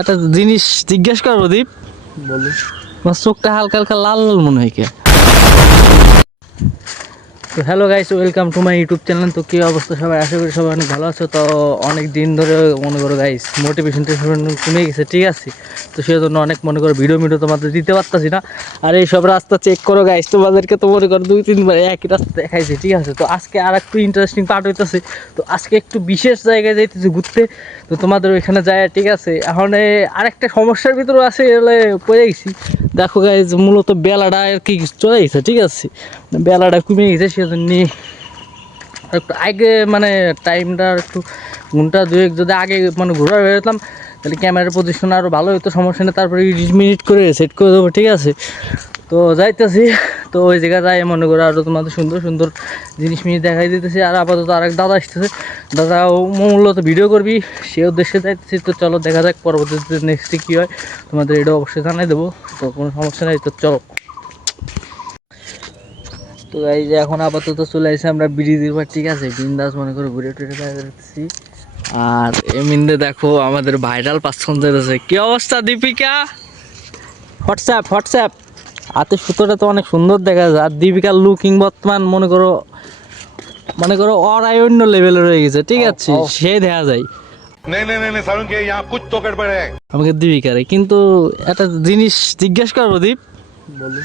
একটা জিনিস জিজ্ঞেস করবো দীপ, বলো। আমার চোখটা হালকা হালকা লাল লাল মনে হয় কে? তো hello guys, welcome to my YouTube channel. তো কী অবস্থা সবাই? আশা করি সবাই অনেক ভালো আছো। তো অনেক দিন ধরে মনে করো গাইস মোটিভেশন কমে গেছে, ঠিক আছে? তো সেই জন্য অনেক মনে করো ভিডিও তোমাদের দিতে পারতাছি না। আর এই সব রাস্তা চেক করো গাইস, তোমাদেরকে তো মনে করো 2-3 বার একই রাস্তা দেখাইছে, ঠিক আছে? তো আজকে আর একটু ইন্টারেস্টিং পার্ট হইতেছে। তো আজকে একটু বিশেষ জায়গায় যাইতেছি ঘুরতে, তো তোমাদের ওইখানে যায়, ঠিক আছে? এখন আরেকটা সমস্যার ভিতরে আছে, এলে পড়ে গেছি। দেখো গাইস, মূলত বেলাটা আর কি চলে গেছে, ঠিক আছে? বেলাটা কমে গেছে, সেজন্য একটু আগে মানে টাইমটা একটু ঘন্টা 2-1 যদি আগে মানে ঘোরা বেরোতাম, তাহলে ক্যামেরার পজিশন আরও ভালো হতো, সমস্যা নেই। তারপরে 20 মিনিট করে সেট করে দেবো, ঠিক আছে? তো যাইতেছি, তো ওই জায়গায় যাই মনে করো আরও তোমাদের সুন্দর সুন্দর জিনিস দেখাই দিতেছি। আর আপাতত আরেক দাদা আসতেছে, দাদা মূলত ভিডিও করবি সে উদ্দেশ্যে যাইতেছি। তো চলো দেখা যাক পরবর্তীতে নেক্সটে কী হয়, তোমাদের এটা অবশ্যই জানাই দেবো। তো কোনো সমস্যা নেই, তো চলো। তো এই যে এখন আপাতত চলে আসে আমরা ব্রিজের পর, ঠিক আছে? বিন্দাস মনে করো ঘুরে টুরে বেড়াচ্ছি। আর এমনিতে দেখো আমাদের ভাইরাল পার্সন যেতেছে। কি অবস্থা দীপিকা? হোয়াটসঅ্যাপ হোয়াটসঅ্যাপ হাতে সুতোটা তো অনেক সুন্দর দেখা যায়। আর দীপিকার লুকিং বর্তমান মনে করো অরাই অন্য লেভেলে রয়ে গেছে, ঠিক আছে? সে দেখা যায় আমাকে দীপিকারে। কিন্তু একটা জিনিস জিজ্ঞেস করবো দীপ, বলো।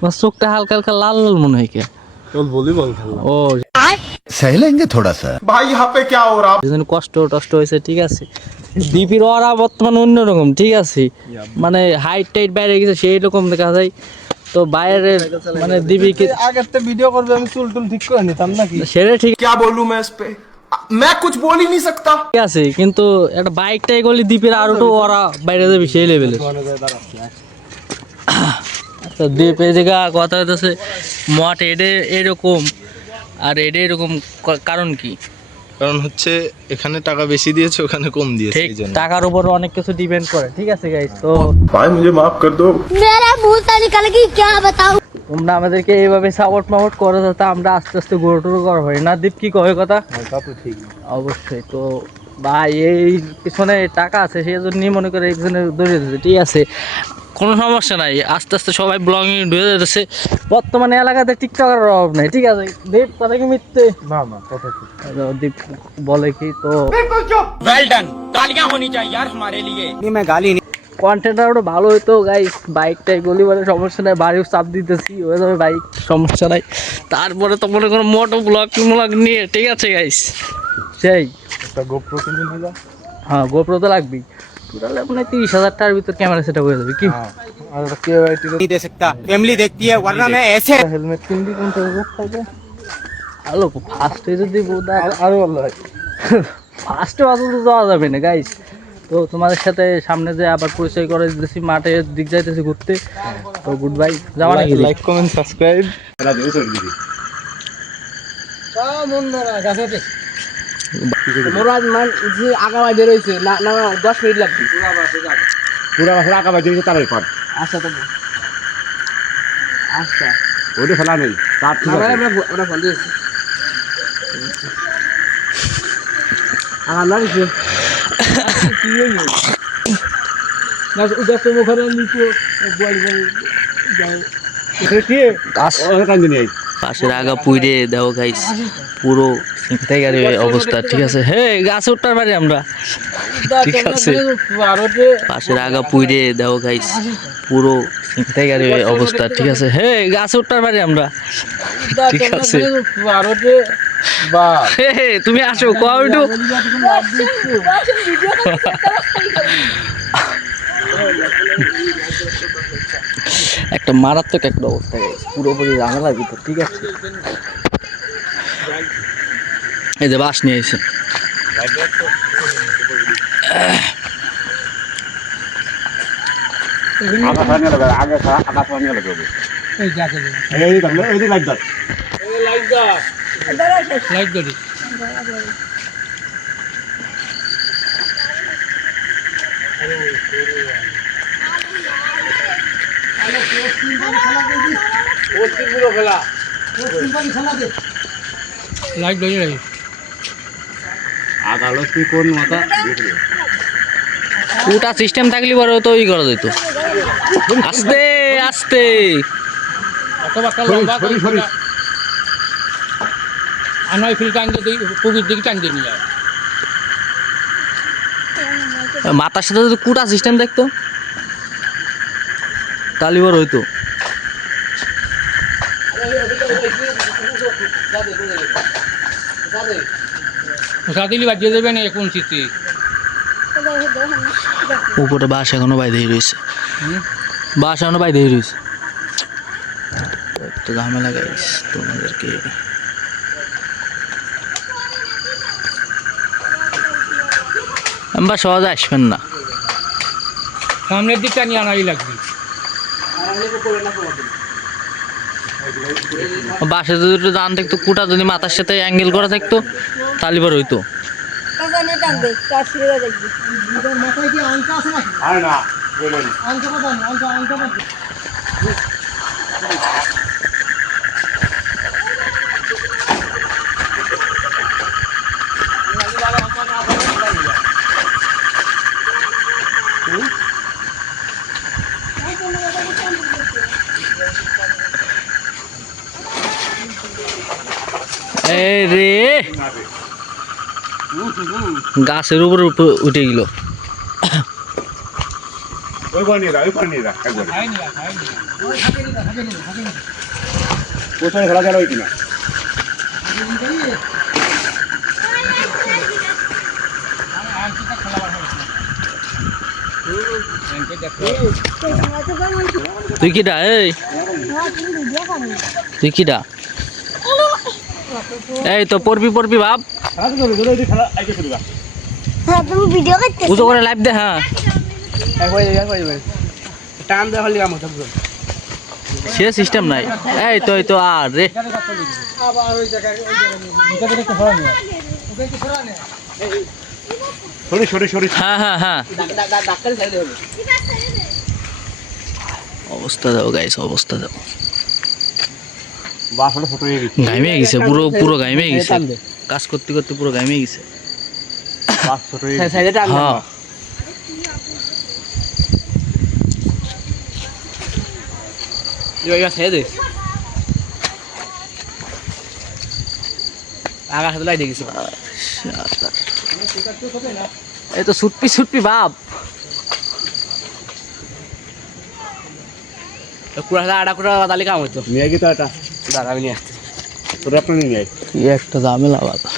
আমার চোখটা হালকা হালকা লাল লাল মনে হয় কে? ভলিবল খেললাম। ও सह लेंगे थोड़ा सा। भाई यहाँ पे क्या हो रहा? যেন কষ্ট হয়েছে, ঠিক আছে? ডিপির ওরা বর্তমান অন্যরকম, ঠিক আছে? মানে হাইট টাইট বাইরে গেছে সেই রকম দেখা যায়। তো বাইরের মানে দিবিকে আগের তো ভিডিও করবে, আমি চুল টুল ঠিক করে নিতাম নাকি? সেটা ঠিক क्या बोलूं मैं इस पे? मैं कुछ बोल ही नहीं सकता। আছে, কিন্তু একটা বাইকটাই করলে দ্বীপের আরো তো ওরা বাইরে যাবে সেই লেভেলে। তো দ্বীপ এই জায়গা কথা হইতেছে মঠ এডে এরকম, আর এডে এরকম কারণ কি? কারণ হচ্ছে এখানে টাকা বেশি দিয়েছে, ওখানে কম দিয়েছে, ঠিক, এই জন্য। টাকার উপর অনেক কিছু ডিপেন্ড করে, ঠিক আছে গাইস? তো भाई मुझे माफ कर दो। मेरा मुंह से निकल गई क्या बताऊं। তোমরা আমাদেরকে এইভাবে সাপোর্ট করে যাতে আমরা আস্তে আস্তে গড়ে টুরো করা হয় না। দীপ কি কয় কথা? ঠিক। অবশ্যই। তো ভাই এই পিছনে টাকা আছে, সেই জন্যই মনে করে একজনে দৌড়ে দিচ্ছে, ঠিক আছে? কোনো সমস্যা নাই, আস্তে আস্তে সবাই ব্লগিং ঢুকে যেতেছে। বর্তমানে এলাকাতে টিকটকের অভাব নাই, ঠিক আছে? দীপ কথা কি মিথ্যে? না না, কথা ঠিক। দীপ বলে কি? তো वेल डन, तालियां होनी चाहिए यार हमारे लिए। नहीं मैं गाली नहीं। কন্টেন্ট আরো ভালো হইতো গাইস। বাইকটাই গলি বলে সমস্যা নাই, বাড়িও চাপ দিতেছি, হয়ে যাবে বাইক, সমস্যা নাই। তারপরে তো মনে করো মোটো ব্লগ নিয়ে, ঠিক আছে গাইস? সেই একটা গোপ্রো কিনে নিলাম। হ্যাঁ, গোপ্রো তো লাগবেই। টোটাল মানে 30,000 টাকার ভিতর ক্যামেরা সেটআপ হয়ে যাবে কি? আর একটা কেওআইটি नहीं दे सकता, फैमिली देखती है वरना मैं ऐसे। হেলমেট কিনবি কোনটা হবে? হ্যালো, ফার্স্টে যদি বোধ আরো ভালো হয়। ফার্স্টে অত তো যাওয়া যাবে না গাইস। তো তোমাদের সাথে সামনে যে আবার পরিচয় করে দিতেছি, মাঠের দিক যাইতেছি ঘুরতে। তো গুড বাই, যাওয়া নাকি? Like comment subscribe. মোরাদ মান যে আগামী বের হইছে না না 10 মিনিট লাগবে পুরা মাসের আঁকা বাজে তারাই পার। আচ্ছা তো আচ্ছা ওইটা ফেলা নেই তার ঠিক আছে। আমরা ফোন দিয়েছি আমার লাগছে কি হইছে না উদা তো মুখের নিচে বলি যায় এটা কি ওই কান্দে নেই। পাশের আগা পুইরে দাও গাইস, পুরো সিনটাইগার অবস্থা, ঠিক আছে? হে গাছে উঠতে পারি আমরা, ঠিক আছে? পাশের আগা পুইরে দাও গাইস, পুরো সিনটাইগার অবস্থা, ঠিক আছে? হে গাছে উঠতে পারি আমরা, ঠিক আছে? হে তুমি আসো কও একটু। একটা মারাত্মক একটা অবস্থা গাইস, পুরোপুরি রান্নার ভিতর, ঠিক আছে? এই যে বাস নিয়ে এসে আকাশ নিয়ে লাগবে আগে আকাশ নিয়ে লাগবে এই যাকে এই দেখলে এই লাইট দাও লাইট গাড়ি লাইট গাড়ি আগালো তুই কোন মাথা কুটা সিস্টেম থাকলে বড় তো ওই করা যেত। আস্তে আস্তে আনাই ফিল টাইম যদি পুকুর দিকে টাইম দিয়ে নিয়ে যায় মাথার সাথে যদি কুটা সিস্টেম দেখতো তাহলে বড় হইতো। উষা দিলি বাজিয়ে দেবে না এখন চিঠি উপরে বাস এখনো বাইরে রয়েছে, বাস এখনো বাইরে রয়েছে। একটু ঝামেলা গাইস তোমাদেরকে। আমরা সহজে আসবেন না, সামনের দিকটা নিয়ে আনাই লাগবে। বাসে যদি একটু দান থাকতো, কুটা যদি মাথার সাথে অ্যাঙ্গেল করা থাকতো তাহলে বড় হইতো। আর না বলেন এই রে গাছের উপর উঠে গেল। ওই বানিয়ে দাও, ওই বানিয়ে দাও একবার কোথায় খেলা খেলা হইতি না তুই কিডা? তুই কিডা? এই তো পড়বি পড়বি ভাব, তুমি ভিডিও করতে উজো করে লাইভ দে। হ্যাঁ টান দেওয়া হলে আমার সে সিস্টেম নাই। এই তো এই তো আর রে সরি সরি সরি হ্যাঁ হ্যাঁ হ্যাঁ অবস্থা দাও গাইস, অবস্থা দাও। বাসটা ছোট হয়ে গেছে, গাইমে গেছে, পুরো পুরো গাইমে গেছে, কাজ করতে করতে পুরো গাইমে গেছে। বাস ছোট হয়ে গেছে। হ্যাঁ এই তো ছুটপি ছুটপি ভাব। নিয়ে গিয়ে তো এটা দাঁড়া আমি নিয়ে আসছি, তোর একটা নিয়ে আয়। কি একটা ঝামেলা বাবা।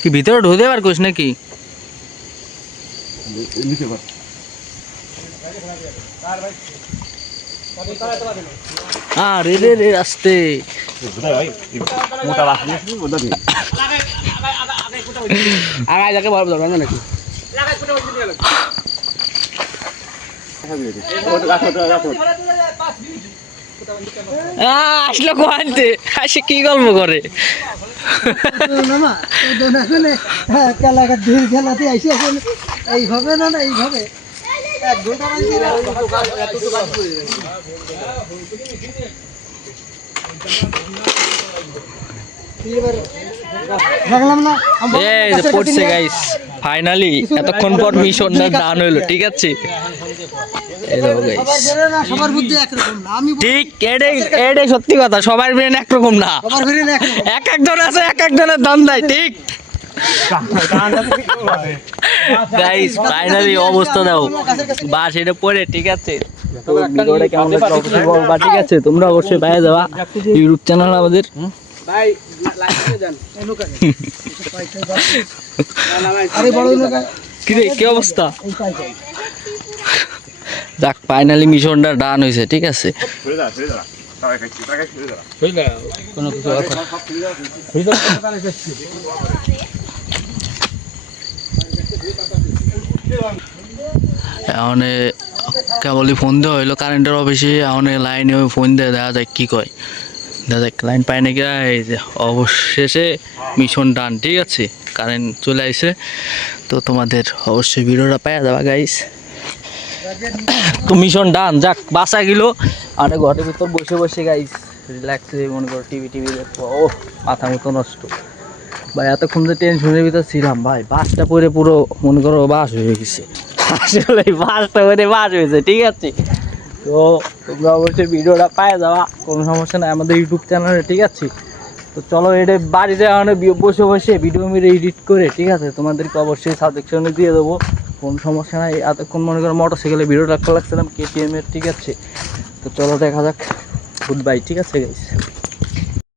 কি ভিতরে ঢুকে আর কোস নাকি? নিচে কর রে রে রে আসতে কোথায় ভাই মোটা বাস নিয়ে আসবি ওটা দিয়ে আগায় যাকে বড় ধরবে নাকি আসলো কোয়ান্তে আসে কি গল্প করে। এইভাবে না না এইভাবে এক ঘন্টা এই যে পড়ছে গাইস, ফাইনালি এতক্ষণ পর মিশনটা ডান হইলো। ঠিক আছে এই দেখো গাইস, সবার বুদ্ধি একরকম না। আমি ঠিক এটাই সত্যি কথা, সবার ব্রেন একরকম না, সবার ফিরে না একরকম। এক একজন আছে এক একজনের দাম দেয়। ঠিক গাইস ফাইনালি অবস্থা দাও বাস এটা পরে। ঠিক আছে তো ভিডিওটা কেমন লাগলো অবশ্যই বলবা। ঠিক আছে তোমরা অবশ্যই বাইরে যাবা, ইউটিউব চ্যানেল আমাদের ভাই লাইক করে দেন আরে বড় লোক কি রে কি অবস্থা? দেখ ফাইনালি মিশনটা ডান হয়েছে। ঠিক আছে ফিরে দাঁড়া ফিরে দাঁড়া তাই খাচ্ছি ফিরে দাঁড়া কোনো কিছু এখন কেবলই ফোন দেওয়া হইলো কারেন্টের অফিসে। এখন লাইনে ফোন দিয়ে দেখা যায় কি কয়, দেখা যায় লাইন পায় নাকি। এই যে অবশেষে মিশন ডান। ঠিক আছে কারেন্ট চলে আসে, তো তোমাদের অবশ্যই ভিডিওটা পাওয়া যাবে গাইস। তো মিশন ডান, যাক বাসা গেল। আর ঘরের ভিতর বসে বসে গাইস রিল্যাক্স হয়ে মনে করো টিভি দেখবো। ও মাথা মতো নষ্ট ভাই, এতক্ষণ যে টেনশনের ভিতর ছিলাম ভাই, বাসটা পরে পুরো মনে করো বাস হয়ে গেছে। আসলে বাসটা পরে বাস হয়েছে, ঠিক আছে। তো তোমরা অবশ্যই ভিডিওটা পায়ে যাওয়া, কোনো সমস্যা নাই আমাদের ইউটিউব চ্যানেলে, ঠিক আছে। তো চলো এটা বাড়িতে বসে বসে ভিডিও মেরে এডিট করে, ঠিক আছে, তোমাদেরকে অবশ্যই সাবজেকশনে দিয়ে দেবো, কোনো সমস্যা নাই। এতক্ষণ মনে করো মোটরসাইকেলে ভিডিওটা লাগছিলাম KTM এর, ঠিক আছে। তো চলো দেখা যাক, গুড বাই, ঠিক আছে গাইস।